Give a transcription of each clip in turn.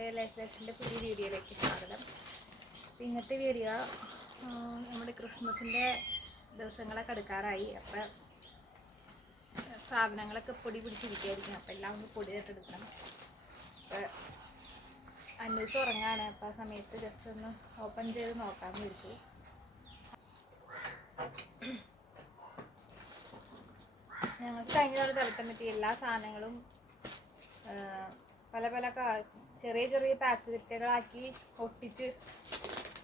Day life ലെസിൻ്റെ പുതിയ വീഡിയോയിലേക്ക് സ്വാഗതം. അപ്പോൾ ഇന്നത്തെ വീഡിയോ നമ്മുടെ ക്രിസ്മസിൻ്റെ ദിവസങ്ങളൊക്കെ എടുക്കാറായി. അപ്പോൾ സാധനങ്ങളൊക്കെ പൊടി പിടിച്ചിരിക്കുകയായിരിക്കും. അപ്പോൾ എല്ലാം ഒന്ന് പൊടി തൊട്ടെടുക്കണം. അപ്പോൾ അന്വേഷിച്ച് ഉറങ്ങാണ്. അപ്പോൾ ആ സമയത്ത് ജസ്റ്റ് ഒന്ന് ഓപ്പൺ ചെയ്ത് നോക്കാമെന്ന് വിളിച്ചു. ഞങ്ങൾക്ക് കഴിഞ്ഞ തവണ തരത്താൻ പറ്റിയ എല്ലാ സാധനങ്ങളും പല പല ചെറിയ ചെറിയ പാക്കറ്റുകളാക്കി ഒട്ടിച്ച്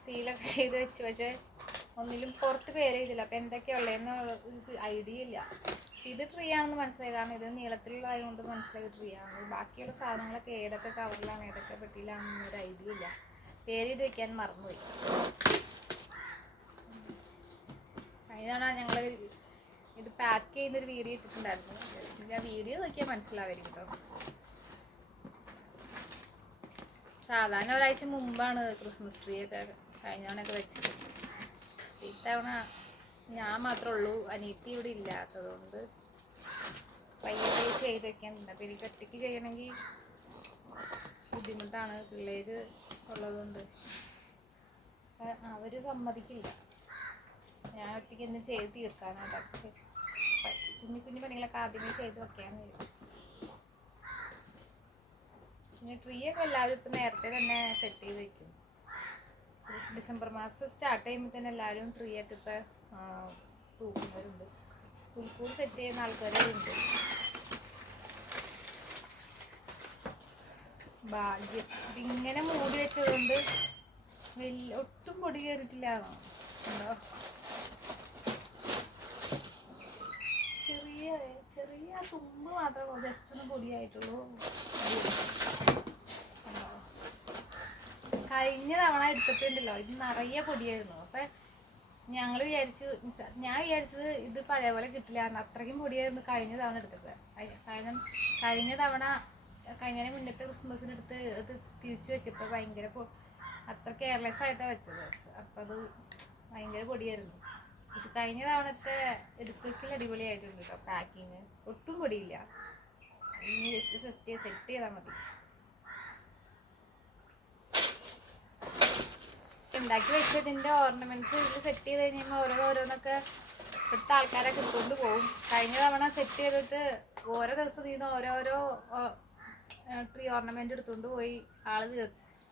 സീലൊക്കെ ചെയ്ത് വെച്ച്, പക്ഷേ ഒന്നിലും പുറത്ത് പേര് ചെയ്തില്ല. അപ്പോൾ എന്തൊക്കെയുള്ളതെന്ന് ഒരു ഐഡിയ ഇല്ല. ഇത് ട്രീ ആണെന്ന് മനസ്സിലായി, കാരണം ഇത് നീളത്തിലുള്ളതായതുകൊണ്ട് മനസ്സിലായി ട്രീ ആണ്. ബാക്കിയുള്ള സാധനങ്ങളൊക്കെ ഏതൊക്കെ കവറിലാണ് ഏതൊക്കെ പെട്ടിയിലാണെന്നൊരു ഐഡിയ ഇല്ല. പേര് ചെയ്ത് വെക്കാൻ മറന്നുപോയി. കഴിഞ്ഞ തവണ ഞങ്ങൾ ഇത് പാക്ക് ചെയ്യുന്നൊരു വീഡിയോ ഇട്ടിട്ടുണ്ടായിരുന്നു. ആ വീഡിയോ നോക്കിയാൽ മനസ്സിലാവായിരിക്കും കേട്ടോ. സാധാരണ ഒരാഴ്ച മുമ്പാണ് ക്രിസ്മസ് ട്രീ ഒക്കെ കഴിഞ്ഞ തവണയൊക്കെ വെച്ചത്. ഇത്തവണ ഞാൻ മാത്രമേ ഉള്ളൂ, അനിയത്തി ഇവിടെ ഇല്ലാത്തതുകൊണ്ട് പയ്യെ ചെയ്ത് വെക്കാനുണ്ട്. അപ്പോൾ എനിക്ക് ഒറ്റയ്ക്ക് ചെയ്യണമെങ്കിൽ ബുദ്ധിമുട്ടാണ്, പിള്ളേർ ഉള്ളതുകൊണ്ട് അവർ സമ്മതിക്കില്ല. ഞാൻ ഒറ്റയ്ക്ക് എന്തും ചെയ്ത് തീർക്കാനായിട്ട് കുഞ്ഞു കുഞ്ഞു പണികളൊക്കെ ആദ്യമേ ചെയ്ത് വെക്കാമെന്ന് വിചാരിച്ചു. പിന്നെ ട്രീ ഒക്കെ എല്ലാവരും ഇപ്പം നേരത്തെ തന്നെ സെറ്റ് ചെയ്ത് വെക്കും. ഡിസംബർ മാസം സ്റ്റാർട്ട് ചെയ്യുമ്പോൾ തന്നെ എല്ലാവരും ട്രീ ഒക്കെ ഇപ്പം തൂക്കുന്നവരുണ്ട്. പുൽക്കൂട് സെറ്റ് ചെയ്യുന്ന ആൾക്കാരുണ്ട്. ഭാഗ്യം ഇതിങ്ങനെ മൂടി വെച്ചതുകൊണ്ട് ഒട്ടും പൊടി കയറിയിട്ടില്ലാണോ ഉണ്ടോ? ചെറിയ ചെറിയ തുമ്പ് മാത്രമേ ജസ്റ്റ് ഒന്ന് പൊടിയായിട്ടുള്ളൂ. കഴിഞ്ഞ തവണ എടുത്തിട്ടുണ്ടല്ലോ, ഇത് നിറയെ പൊടിയായിരുന്നു. അപ്പം ഞാൻ വിചാരിച്ചത് ഇത് പഴയ പോലെ കിട്ടില്ല, അത്രയ്ക്കും പൊടിയായിരുന്നു കഴിഞ്ഞ തവണ എടുത്തത്. കാരണം കഴിഞ്ഞ മുന്നത്തെ ക്രിസ്മസിന് എടുത്ത് ഇത് തിരിച്ചു വെച്ചപ്പോൾ ഭയങ്കര അത്ര കെയർലെസ് ആയിട്ടാണ് വെച്ചത്. അപ്പം അത് ഭയങ്കര പൊടിയായിരുന്നു. പക്ഷെ കഴിഞ്ഞ തവണത്തെ എടുത്തൊക്കെ അടിപൊളിയായിട്ടുണ്ട് കേട്ടോ. പാക്കിങ് ഒട്ടും പൊടിയില്ല. ഇനി ജസ്റ്റ് സെറ്റ് ചെയ്താൽ മതി. ഉണ്ടാക്കി വെച്ചതിൻ്റെ ഓർണമെന്റ്സ് ഇതിൽ സെറ്റ് ചെയ്ത് കഴിഞ്ഞാൽ ഓരോന്നൊക്കെ ഇവിടുത്തെ ആൾക്കാരൊക്കെ എടുത്തുകൊണ്ട് പോകും. കഴിഞ്ഞ തവണ സെറ്റ് ചെയ്തിട്ട് ഓരോ ദിവസം നിന്ന് ഓരോരോ ട്രീ ഓർണമെന്റ് എടുത്തുകൊണ്ട് പോയി ആള്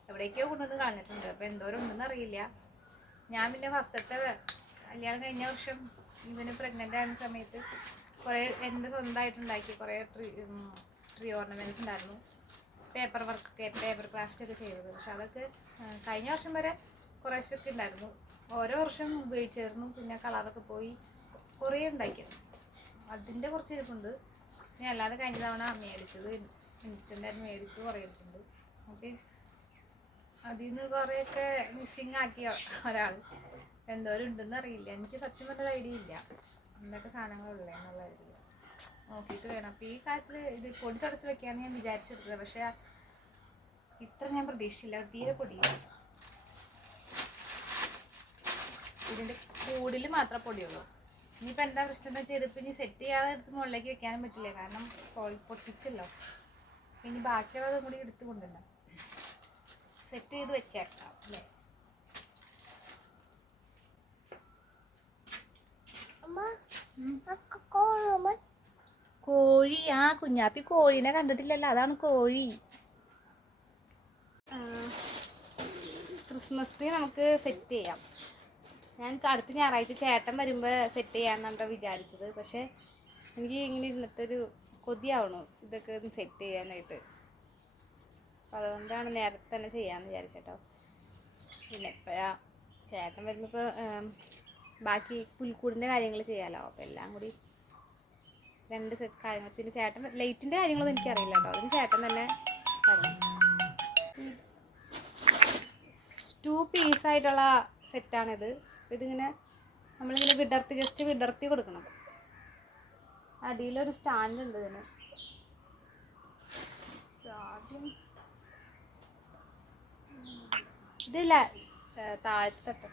എവിടേക്കോ കൊണ്ടുവന്ന് കളഞ്ഞിട്ടുണ്ട്. അപ്പോൾ എന്തോരം ഉണ്ടെന്ന് അറിയില്ല. ഞാൻ പിന്നെ ഫസ്റ്റത്തെ കല്യാണം കഴിഞ്ഞ വർഷം ഇവന് പ്രഗ്നൻ്റ് ആയിരുന്ന സമയത്ത് കുറേ എൻ്റെ സ്വന്തമായിട്ടുണ്ടാക്കി കുറേ ട്രീ ഓർണമെൻറ്റ്സ് ഉണ്ടായിരുന്നു. പേപ്പർ ക്രാഫ്റ്റ് ഒക്കെ ചെയ്തത്. പക്ഷെ അതൊക്കെ കഴിഞ്ഞ വർഷം വരെ കുറേശ്ശൊക്കെ ഉണ്ടായിരുന്നു. ഓരോ വർഷം ഉപയോഗിച്ചായിരുന്നു. പിന്നെ കളറൊക്കെ പോയി കുറേ ഉണ്ടാക്കിയത്. അതിൻ്റെ കുറച്ച് ഇരിപ്പുണ്ട്. പിന്നെ അല്ലാതെ കഴിഞ്ഞ തവണ മേടിച്ചത് ഇൻസ്റ്റൻ്റായിട്ട് മേടിച്ചത് കുറേ ഇരിപ്പുണ്ട്. അപ്പം അതിൽ നിന്ന് കുറേയൊക്കെ മിസ്സിങ് ആക്കിയ ഒരാൾ എന്തോരം ഉണ്ടെന്ന് അറിയില്ല. എനിക്ക് സത്യം പറഞ്ഞൊരു ഐഡിയ ഇല്ല എന്തൊക്കെ സാധനങ്ങളുള്ളത് എന്നുള്ള ഐഡിയ നോക്കിയിട്ട് വേണം. അപ്പോൾ ഈ കാര്യത്തിൽ ഇത് പൊടി തുടച്ച് വെക്കാമെന്ന് ഞാൻ വിചാരിച്ചെടുത്തത്. പക്ഷേ ഇത്ര ഞാൻ പ്രതീക്ഷിച്ചില്ല. തീരെ പൊടിയില്ല. ഇതിൻ്റെ കൂടിൽ മാത്രമേ പൊടിയുള്ളൂ. ഇനിയിപ്പോൾ എന്താ പ്രശ്നം എന്ന് വെച്ചാൽ ഇതിപ്പോൾ ഇനി സെറ്റ് ചെയ്യാതെ എടുത്ത് മുകളിലേക്ക് വെക്കാനും പറ്റില്ല, കാരണം പൊട്ടിച്ചല്ലോ. ഇനി ബാക്കിയുള്ളതും കൂടി എടുത്ത് കൊണ്ടുവരണം. സെറ്റ് ചെയ്ത് വെച്ചേക്കാം അല്ലേ? കോഴി, ആ കുഞ്ഞാപ്പി കോഴീനെ കണ്ടിട്ടില്ലല്ലോ, അതാണ് കോഴി. ക്രിസ്മസ് ട്രീ നമുക്ക് സെറ്റ് ചെയ്യാം. ഞാൻ അടുത്ത ഞായറാഴ്ച ചേട്ടൻ വരുമ്പോൾ സെറ്റ് ചെയ്യാമെന്നാണ് വിചാരിച്ചത്. പക്ഷേ എനിക്ക് ഇങ്ങനെ ഇന്നത്തെ ഒരു കൊതിയാവണു ഇതൊക്കെ ഒന്ന് സെറ്റ് ചെയ്യാനായിട്ട്. അപ്പം അതുകൊണ്ടാണ് നേരത്തെ തന്നെ ചെയ്യാമെന്ന് വിചാരിച്ചേട്ടോ. പിന്നെ എപ്പോഴാ ചേട്ടൻ വരുമ്പോൾ ഇപ്പോൾ ബാക്കി പുൽക്കൂടിൻ്റെ കാര്യങ്ങൾ ചെയ്യാമല്ലോ. അപ്പോൾ എല്ലാം കൂടി രണ്ട് സെറ്റ് കാര്യങ്ങൾ. പിന്നെ ചേട്ടൻ ലൈറ്റിൻ്റെ കാര്യങ്ങളൊന്നും എനിക്കറിയില്ല കേട്ടോ, അതിന് ചേട്ടൻ തന്നെ തരണം. 2 പീസായിട്ടുള്ള സെറ്റാണിത്. ഇതിങ്ങനെ നമ്മളിങ്ങനെ ജസ്റ്റ് വിടർത്തി കൊടുക്കണം. അടിയിലൊരു സ്റ്റാൻഡ് ഉണ്ട് ഇതിന്. ആദ്യം ഇതില്ല, താഴത്തെ തട്ട്.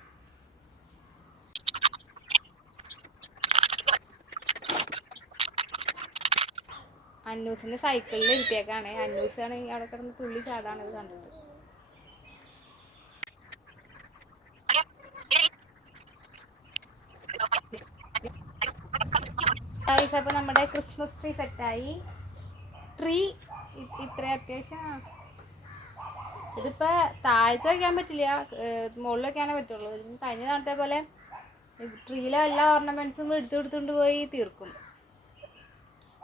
അന്നൂസിന്റെ സൈക്കിളിൽ ഇരുത്തിയേക്കാണ്. അന്നൂസാണ് അവിടെ കിടന്ന് തുള്ളി ചാടാണ് ഇത് കണ്ടിട്ട്. അപ്പൊ നമ്മുടെ ക്രിസ്മസ് ട്രീ സെറ്റായി. ട്രീ ഇത്ര അത്യാവശ്യം ഇതിപ്പോ താഴത്ത് വയ്ക്കാൻ പറ്റില്ല, മുകളിൽ വയ്ക്കാനേ പറ്റുള്ളൂ. കഴിഞ്ഞ തവണത്തെ പോലെ ട്രീയിലെ എല്ലാ ഓർണമെന്റ്സും എടുത്തുകൊണ്ട് പോയി തീർക്കും.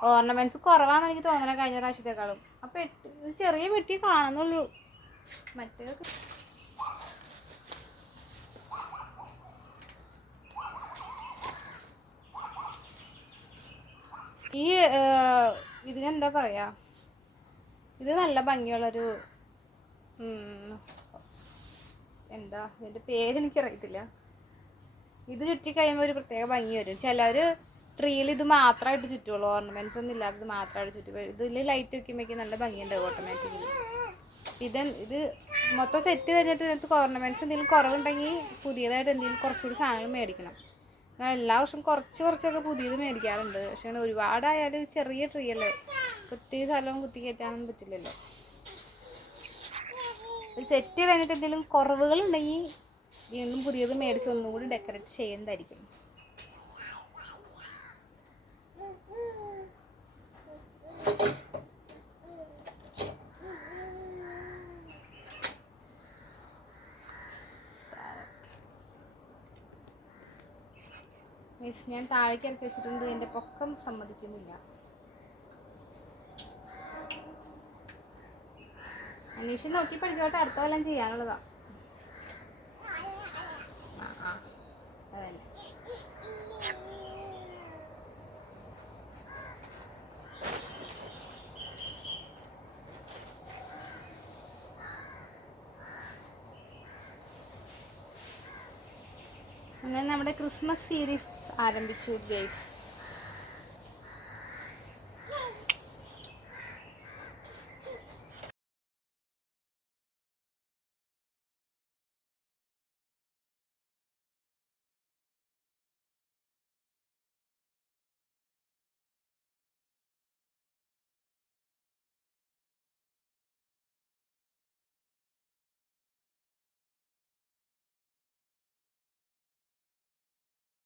ഓർണമെന്റ്സ് കുറവാന്ന് എനിക്ക് തോന്നണ കഴിഞ്ഞ പ്രാവശ്യത്തെക്കാളും. അപ്പൊ ചെറിയ പെട്ടി കാണുന്നുള്ളൂ. മറ്റേ ഈ ഇതിനെന്താ പറയാ, ഇത് നല്ല ഭംഗിയുള്ളൊരു എന്താ ഇതിന്റെ പേര് എനിക്കറിയത്തില്ല. ഇത് ചുറ്റി കഴിയുമ്പോൾ ഒരു പ്രത്യേക ഭംഗി വരും. ചിലർ ട്രീയിൽ ഇത് മാത്രമായിട്ട് ചുറ്റുള്ളൂ, ഓർണമെന്റ്സ് ഒന്നും ഇല്ലാത്തത് മാത്രമായിട്ട് ചുറ്റും. ഇതിൽ ലൈറ്റ് വെക്കുമ്പോഴേക്കും നല്ല ഭംഗിയുണ്ടാവും ഓട്ടോമാറ്റിക്കലി. ഇത് മൊത്തം സെറ്റ് കഴിഞ്ഞിട്ട് ഇതിനകത്ത് ഓർണമെന്റ്സ് എന്തെങ്കിലും കുറവുണ്ടെങ്കിൽ പുതിയതായിട്ട് എന്തെങ്കിലും കുറച്ചുകൂടി സാധനങ്ങൾ മേടിക്കണം. എല്ലാ വർഷവും കുറച്ചൊക്കെ പുതിയത് മേടിക്കാറുണ്ട്. പക്ഷേ ഒരുപാടായാലും ചെറിയ ട്രീ അല്ലേ, ഒത്തിരി സ്ഥലവും കുത്തി കയറ്റാനൊന്നും പറ്റില്ലല്ലോ. സെറ്റ് കഴിഞ്ഞിട്ട് എന്തെങ്കിലും കുറവുകളുണ്ടെങ്കിൽ വീണ്ടും പുതിയത് മേടിച്ച് ഒന്നും കൂടി ഡെക്കറേറ്റ് ചെയ്യുന്നതായിരിക്കും. ഞാൻ താഴേക്ക് ഇറക്കി വെച്ചിട്ടുണ്ട്. എൻ്റെ പൊക്കം സമ്മതിക്കുന്നില്ല. അന്വേഷിച്ച് നോക്കി പഠിച്ചോട്ടെ, അടുത്ത കൊല്ലം ചെയ്യാനുള്ളതാ. അതന്നെ. അങ്ങനെ നമ്മുടെ ക്രിസ്മസ് സീരീസ് ആരംഭിച്ചു ഗൈസ്.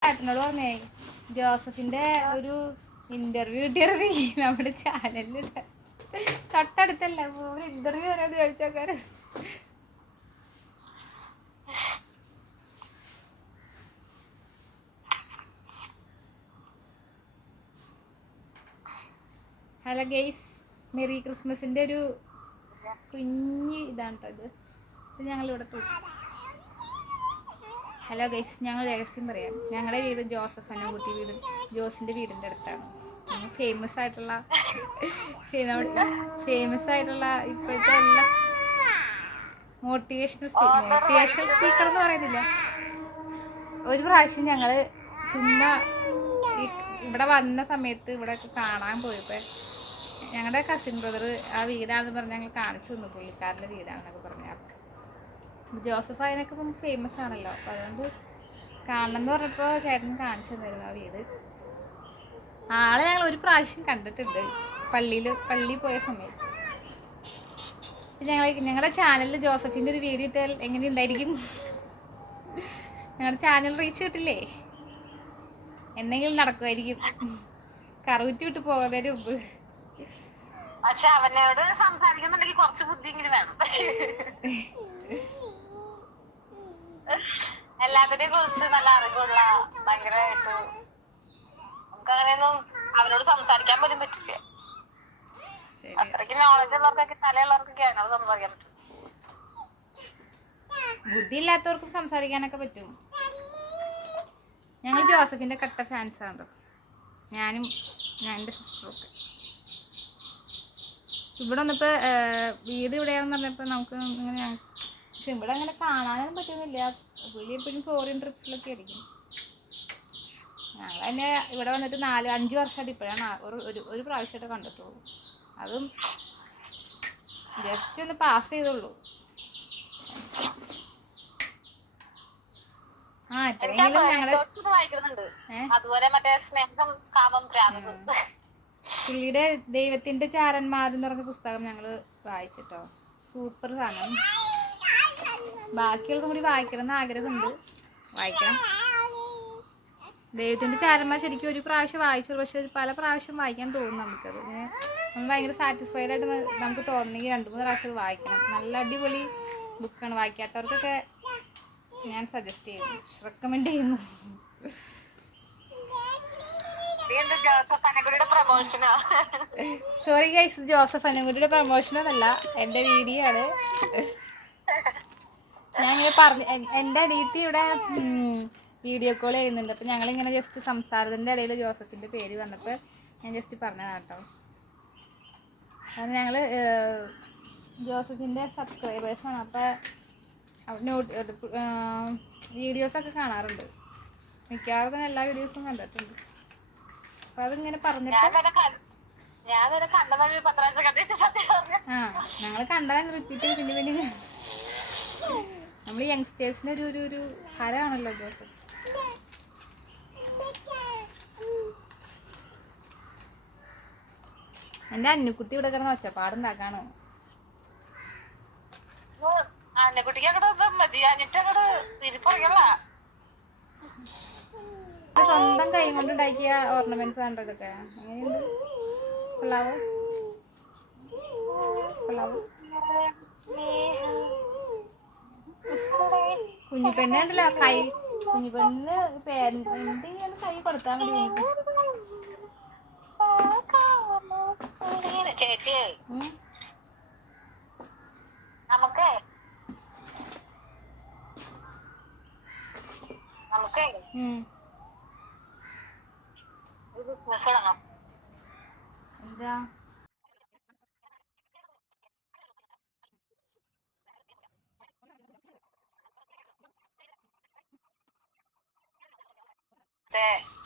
ഏട്ടനോട് പറഞ്ഞേ ജോസഫിന്റെ ഒരു ഇന്റർവ്യൂ കിട്ടിയിറങ്ങി നമ്മുടെ ചാനലിൽ. തൊട്ടടുത്തല്ല, ഒരു ഇന്റർവ്യൂ വരാന്ന് ചോദിച്ചോക്കാര്. ഹലോ ഗെയ്സ്, മെറി ക്രിസ്മസിന്റെ ഒരു കുഞ്ഞ് ഇതാണ് കേട്ടോ ഇത് ഞങ്ങളിവിടെ തൂക്കും. ഹലോ ഗൈസ്, ഞങ്ങൾ രഹസ്യം പറയാം. ഞങ്ങളുടെ വീട് ജോസഫ് അന്നംകുട്ടി വീട് ജോസിൻ്റെ വീടിൻ്റെ അടുത്താണ്. ഫേമസ് ആയിട്ടുള്ള ഇപ്പോഴത്തെ എല്ലാ മോട്ടിവേഷണൽ സ്പീക്കർ എന്ന് പറയുന്നില്ല. ഒരു പ്രാവശ്യം ഞങ്ങൾ ചുമ്മാ ഇവിടെ വന്ന സമയത്ത് ഇവിടെ കാണാൻ പോയപ്പോൾ ഞങ്ങളുടെ കസിൻ ബ്രദർ ആ വീടാണെന്ന് പറഞ്ഞ് ഞങ്ങൾ കാണിച്ചു തന്നു. പുള്ളിക്കാരൻ്റെ വീടാണെന്നൊക്കെ പറഞ്ഞു. ജോസഫ് അതിനൊക്കെ നമുക്ക് ഫേമസ് ആണല്ലോ, അപ്പോൾ അതുകൊണ്ട് കാണണം എന്ന് പറഞ്ഞപ്പോൾ ചേട്ടൻ കാണിച്ചു തന്നിരുന്നു ആ വീട്. ആളെ ഞങ്ങൾ ഒരു പ്രാവശ്യം കണ്ടിട്ടുണ്ട് പള്ളിയിൽ പോയ സമയത്ത്. ഞങ്ങളുടെ ചാനലിൽ ജോസഫിൻ്റെ ഒരു വീഡിയോ ഇട്ടാൽ എങ്ങനെയുണ്ടായിരിക്കും? ഞങ്ങളുടെ ചാനൽ റീച്ച് കിട്ടില്ലേ? എന്തെങ്കിലും നടക്കുമായിരിക്കും കറുകുറ്റി വിട്ട് പോകുന്നതിന് മുമ്പ്. പക്ഷെ അവനോട് സംസാരിക്കുന്നുണ്ടെങ്കിൽ കുറച്ച് ബുദ്ധിയെങ്കിലും വേണം. എല്ലാത്തിനെ കുറിച്ച് നല്ല അറിവുള്ള, ഭയങ്കരമായിട്ട് നമുക്ക് അങ്ങനെയൊന്നും അവനോട് സംസാരിക്കാൻ പോലും പറ്റില്ല. അത്രയ്ക്ക് നോളജ് ഉള്ളവർക്കൊക്കെ, തലയുള്ളവർക്കൊക്കെ അവനോട് സംസാരിക്കാൻ പറ്റും. ബുദ്ധി ഇല്ലാത്തവർക്കും സംസാരിക്കാനൊക്കെ പറ്റും. ഞങ്ങൾ ജോസഫിന്റെ കട്ട ഫാൻസ് ആണ്. ഞാനും എൻ്റെ സിസ്റ്ററും ഒക്കെ. ഇവിടെ വന്നപ്പോൾ വീട് ഇവിടെയാണെന്ന് പറഞ്ഞപ്പോൾ നമുക്ക് ഇങ്ങനെ, പക്ഷെ ഇവിടെ അങ്ങനെ കാണാനൊന്നും പറ്റുന്നില്ല. പുള്ളി എപ്പോഴും ഫോറിൻ ട്രിപ്സിലൊക്കെ ആയിരിക്കും. ഞങ്ങൾ തന്നെ ഇവിടെ വന്നിട്ട് 4-5 വർഷമായിട്ട് ഇപ്പോഴാണ് ഒരു പ്രാവശ്യമായിട്ട് കണ്ടിട്ടുള്ളൂ. അതും ജസ്റ്റ് ഒന്ന് പാസ് ചെയ്തുള്ളൂ. അതുപോലെ മറ്റേ സ്നേഹം കാമം പ്രാന്തം പുള്ളിയുടെ ദൈവത്തിൻ്റെ ചാരന്മാർ എന്ന് പറഞ്ഞ പുസ്തകം ഞങ്ങൾ വായിച്ചിട്ടോ. സൂപ്പർ സാധനം. ബാക്കിയുള്ളതും കൂടി വായിക്കണം എന്ന് ആഗ്രഹമുണ്ട്. വായിക്കണം. ദൈവത്തിൻ്റെ ചാരന്മാർ ശരിക്കും ഒരു പ്രാവശ്യം വായിച്ചു, പക്ഷെ പല പ്രാവശ്യം വായിക്കാൻ തോന്നും നമുക്കത്. ഇങ്ങനെ നമ്മൾ ഭയങ്കര സാറ്റിസ്ഫൈഡ് ആയിട്ട് നമുക്ക് തോന്നണമെങ്കിൽ 2-3 പ്രാവശ്യം വായിക്കണം. നല്ല അടിപൊളി ബുക്കാണ്. വായിക്കാത്തവർക്കൊക്കെ ഞാൻ സജസ്റ്റ് ചെയ്യുന്നു, റെക്കമെൻഡ് ചെയ്യുന്നു. സോറി ഗൈസ്, ജോസഫ് അന്നൻകുട്ടിയുടെ പ്രൊമോഷനല്ല, എൻ്റെ വീഡിയോ ആണ്. ഞാനിങ്ങനെ പറഞ്ഞു, എൻ്റെ അനിയത്തിയുടെ വീഡിയോ കോൾ ചെയ്യുന്നുണ്ട്. അപ്പോൾ ഞങ്ങളിങ്ങനെ ജസ്റ്റ് സംസാരത്തിൻ്റെ ഇടയിൽ ജോസഫിൻ്റെ പേര് വന്നപ്പോൾ ഞാൻ ജസ്റ്റ് പറഞ്ഞതാണ് കേട്ടോ. കാരണം ഞങ്ങൾ ജോസഫിൻ്റെ സബ്സ്ക്രൈബേഴ്സാണ്. അപ്പോൾ വീഡിയോസൊക്കെ കാണാറുണ്ട്. മിക്കവാറും എല്ലാ വീഡിയോസും കണ്ടിട്ടുണ്ട്. അപ്പോൾ അതിങ്ങനെ പറഞ്ഞപ്പോൾ ഞങ്ങൾ കണ്ടതാണ് റിപ്പീറ്റ് ചെയ്ത് പിന്നെ നമ്മൾ യങ്സ്റ്റേഴ്സിന് ഒരു ഹരമാണല്ലോ ജോസഫ്. എൻ്റെ അന്നുക്കുട്ടി ഇവിടെ കിടന്ന് ഒച്ചപ്പാടുണ്ടാക്കാണോ? സ്വന്തം കൈ കൊണ്ട് ഉണ്ടാക്കിയ ഓർണമെന്റ്സ് ആണ് ഇതൊക്കെ. എങ്ങനെയുണ്ട്? കൊള്ളാവോ? കൊള്ളാവോ? കുഞ്ഞിപ്പെണ്ണ് ഉണ്ടല്ലോ, കൈ കുഞ്ഞിപ്പെണ്ണിന് എന്തെങ്കിലും കൈ കൊടുത്താൽ മതി. ചേച്ചി നമുക്ക് ബിസിനസ് തുടങ്ങാം. എന്താ?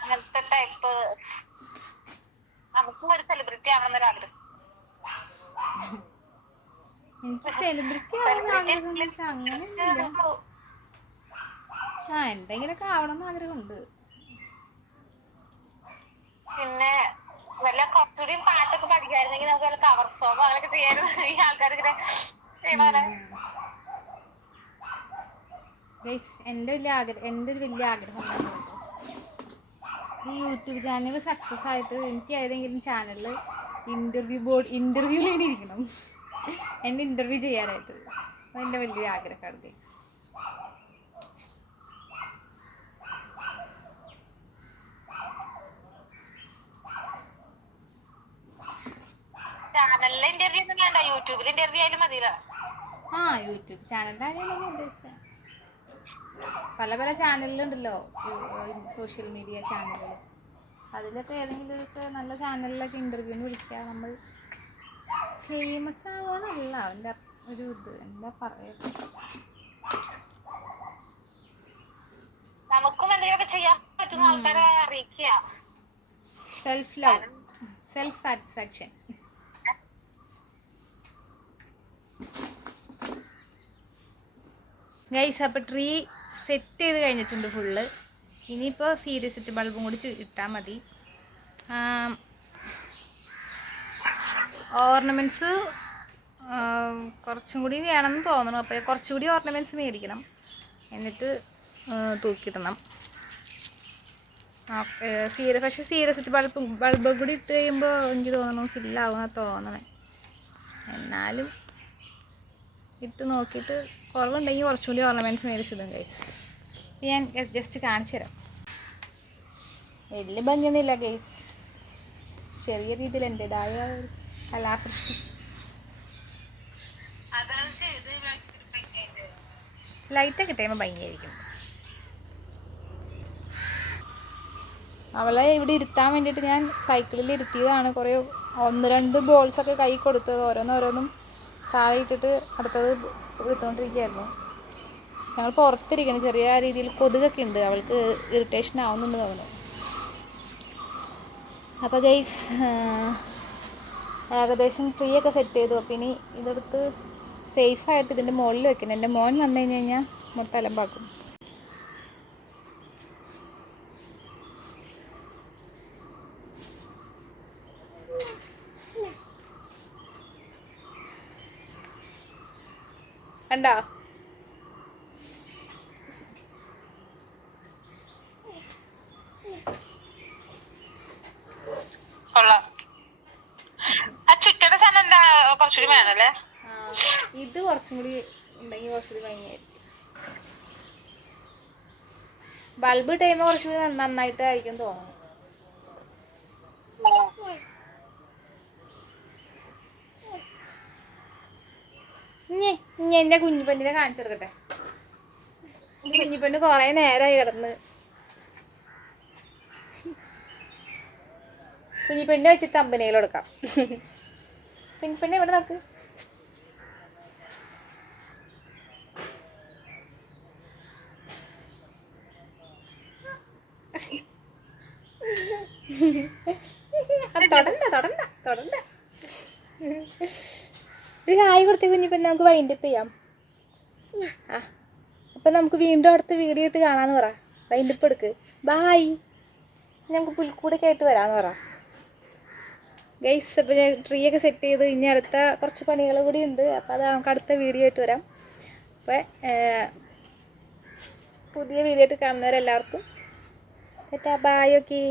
അങ്ങനത്തെ ടൈപ്പ് നമുക്കും ഒരു സെലിബ്രിറ്റി ആവണമെന്നൊരു ആഗ്രഹം. എനിക്ക് സെലിബ്രിറ്റി അങ്ങനെയൊന്നുമില്ല. എന്തെങ്കിലുമൊക്കെ ആവണം എന്ന് ആഗ്രഹമുണ്ട്. പിന്നെ വല്ല കുറച്ചുകൂടി പാട്ടൊക്കെ പഠിക്കായിരുന്നെങ്കിൽ നമുക്ക് വല്ല കവർ സോങ് അങ്ങനെയൊക്കെ ചെയ്യാനും ഈ ആൾക്കാരിങ്ങനെ ചെയ്യണ. എൻ്റെ ഒരു വലിയ ആഗ്രഹം ഉണ്ടായിരുന്നു. ഈ യൂട്യൂബ് ചാനൽ സക്സസ് ആയിട്ട് എനിക്ക് ഏതെങ്കിലും ചാനലിൽ ഇന്റർവ്യൂവിൽ ഇരിക്കണം, എന്നെ ഇന്റർവ്യൂ ചെയ്യാനായിട്ട്. അതെൻ്റെ വലിയ ആഗ്രഹമാണ് ഗൈസ്. ചാനലിലെ ഇന്റർവ്യൂ ഒന്നും വേണ്ട, യൂട്യൂബിൽ ഇന്റർവ്യൂ ആയാലും മതിയില്ല. യൂട്യൂബ് ചാനലിൻ്റെ കാര്യമാണ് ഉദ്ദേശിച്ചത്. പല ചാനലിലുണ്ടല്ലോ, സോഷ്യൽ മീഡിയ ചാനലുകൾ. അതിലൊക്കെ ഏതെങ്കിലുമൊക്കെ നല്ല ചാനലിലൊക്കെ ഇന്റർവ്യൂവിന് വിളിക്കുക. നമ്മൾ ഫേമസ് ആവുകയെന്നല്ല അതിൻ്റെ ഒരു ഇത്, എന്താ പറയുക, നമുക്കും എന്തെങ്കിലുമൊക്കെ ചെയ്യാൻ പറ്റുന്ന ആൾക്കാരെ അറിയിക്കുക. Self love, self satisfaction. Guys, അപ്പോൾ ട്രീ സെറ്റ് ചെയ്ത് കഴിഞ്ഞിട്ടുണ്ട് ഫുള്ള്. ഇനിയിപ്പോൾ സീരിയസ് സെറ്റ് ബൾബും കൂടി ഇട്ടാൽ മതി. ഓർണമെൻറ്റ്സ് കുറച്ചും കൂടി വേണമെന്ന് തോന്നണം. അപ്പോൾ കുറച്ചുകൂടി ഓർണമെൻറ്റ്സ് മേടിക്കണം, എന്നിട്ട് തൂക്കിയിടണം. പക്ഷേ സീരിയസ് സെറ്റ് ബൾബ് കൂടി ഇട്ട് കഴിയുമ്പോൾ എനിക്ക് തോന്നണം ഫില്ലാവുമെന്നാണ് തോന്നണേ. എന്നാലും ഇട്ട് നോക്കിയിട്ട് കുറവുണ്ടെങ്കിൽ കുറച്ചുകൂടി ഓർണമെൻറ്റ്സ് മേടിച്ചിടും ഗൈസ്. ഞാൻ ജസ്റ്റ് കാണിച്ചു തരാം. വലിയ ഭംഗിയൊന്നുമില്ല ഗൈസ്, ചെറിയ രീതിയിൽ എൻ്റെതായ കലാസൃഷ്ടി. ലൈറ്റൊക്കെ ഇട്ടുമ്പോൾ ഭംഗിയായിരിക്കും. അവളെ ഇവിടെ ഇരുത്താൻ വേണ്ടിയിട്ട് ഞാൻ സൈക്കിളിൽ ഇരുത്തിയതാണ്. കുറേ 1-2 ബോൾസൊക്കെ കൈ കൊടുത്തത്, ഓരോന്നും താഴെ ഇട്ടിട്ട് അടുത്തത് എടുത്തുകൊണ്ടിരിക്കുകയായിരുന്നു. ഞങ്ങൾ പുറത്തിരിക്കണം, ചെറിയ രീതിയിൽ കൊതുകൊക്കെ ഉണ്ട്, അവൾക്ക് ഇറിറ്റേഷൻ ആവുന്നുണ്ട് തോന്നുന്നു. അപ്പോൾ ഗൈസ്, ഏകദേശം ട്രീ ഒക്കെ സെറ്റ് ചെയ്തു. അപ്പോൾ ഇനി ഇതെടുത്ത് സേഫായിട്ട് ഇതിൻ്റെ മുകളിൽ വെക്കണം. എൻ്റെ മോൻ വന്നു കഴിഞ്ഞാൽ മൊത്തം അലമ്പാക്കും. കണ്ടോ? കൊള്ളാം. ആ ചുറ്റയുടെ സാധനം എന്താ കുറച്ചുകൂടി വേണല്ലേ? ഇത് കുറച്ചും കൂടി ഉണ്ടെങ്കിൽ കുറച്ചുകൂടി ഭംഗിയായിരിക്കും. ബൾബ് ടൈം കുറച്ചുകൂടി നന്നായിട്ടായിരിക്കും തോന്നുന്നു. ഇനി എന്റെ കുഞ്ഞിപ്പെണ്ണിനെ കാണിച്ചെടുക്കട്ടെ. കുഞ്ഞിപ്പെണ്ണ് കൊറേ നേരമായി കിടന്ന്. കുഞ്ഞിപ്പെണ്ണ് വെച്ചിട്ട് അമ്പനയിൽ കൊടുക്കാം. കുഞ്ഞിപ്പെണ്ണ് ഇവിടെ നോക്ക്. തൊടണ്ട. ഒരു ഹായ് കൊടുത്തേ കുഞ്ഞിപ്പെണ്ണ്. നമുക്ക് വൈൻഡപ്പ് ചെയ്യാം. അപ്പം നമുക്ക് വീണ്ടും അടുത്ത വീഡിയോ ഇട്ട് കാണാമെന്ന് പറ. വൈൻഡപ്പ് എടുക്ക്. ബായ്. നമുക്ക് പുൽക്കൂടൊക്കെ ആയിട്ട് വരാമെന്ന് പറ ഗൈസ്. അപ്പോൾ ഞാൻ ട്രീ ഒക്കെ സെറ്റ് ചെയ്ത് ഇനി അടുത്ത കുറച്ച് പണികൾ കൂടി ഉണ്ട്. അപ്പോൾ അത് നമുക്ക് അടുത്ത വീഡിയോ ആയിട്ട് വരാം. അപ്പോൾ പുതിയ വീഡിയോ ആയിട്ട് കാണുന്നവരെല്ലാവർക്കും ബായ്. ഓക്കെ.